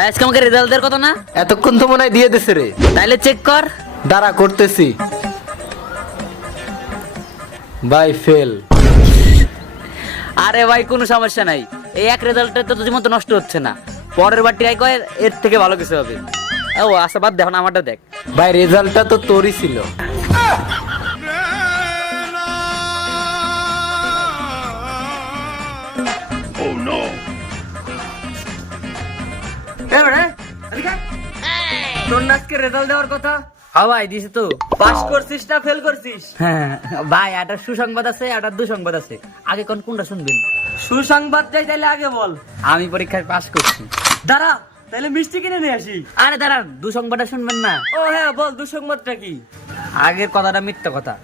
ভাই আজকে আমাকে রেজাল্ট দেওয়ার কথা না? এতক্ষণ তো মনে হয় দিয়ে দিছে রে। তাইলে চেক কর। দাঁড়া করতেছি। ভাই ফেল। আরে ভাই কোনো সমস্যা নাই, এই এক রেজাল্টে তো জীবন তো নষ্ট হচ্ছে না, পরের বার ট্রাই কর, এর থেকে ভালো কিছু হবে। ও আচ্ছা বাদ দেখো না, আমারটা দেখ। ভাই রেজাল্টটা তো তোরই ছিল। তোর না আজকে রেজাল্ট দেওয়ার কথা, হ্যাঁ ভাই দিছি তো। পাস করছিস না ফেল করছিস? হ্যাঁ ভাই, একটা সুসংবাদ আছে, একটা দুঃসংবাদ আছে। আগে কোনটা শুনবেন? সুসংবাদটাই তাইলে আগে বল। আমি পরীক্ষায় পাস করছি। দাঁড়া, তাইলে মিষ্টি কিনে নিয়ে আসি। আরে দাঁড়ান, দুঃসংবাদটা শুনবেন না? ও হ্যাঁ বল, দুঃসংবাদটা কি? আগের কথাটা মিথ্যা কথা।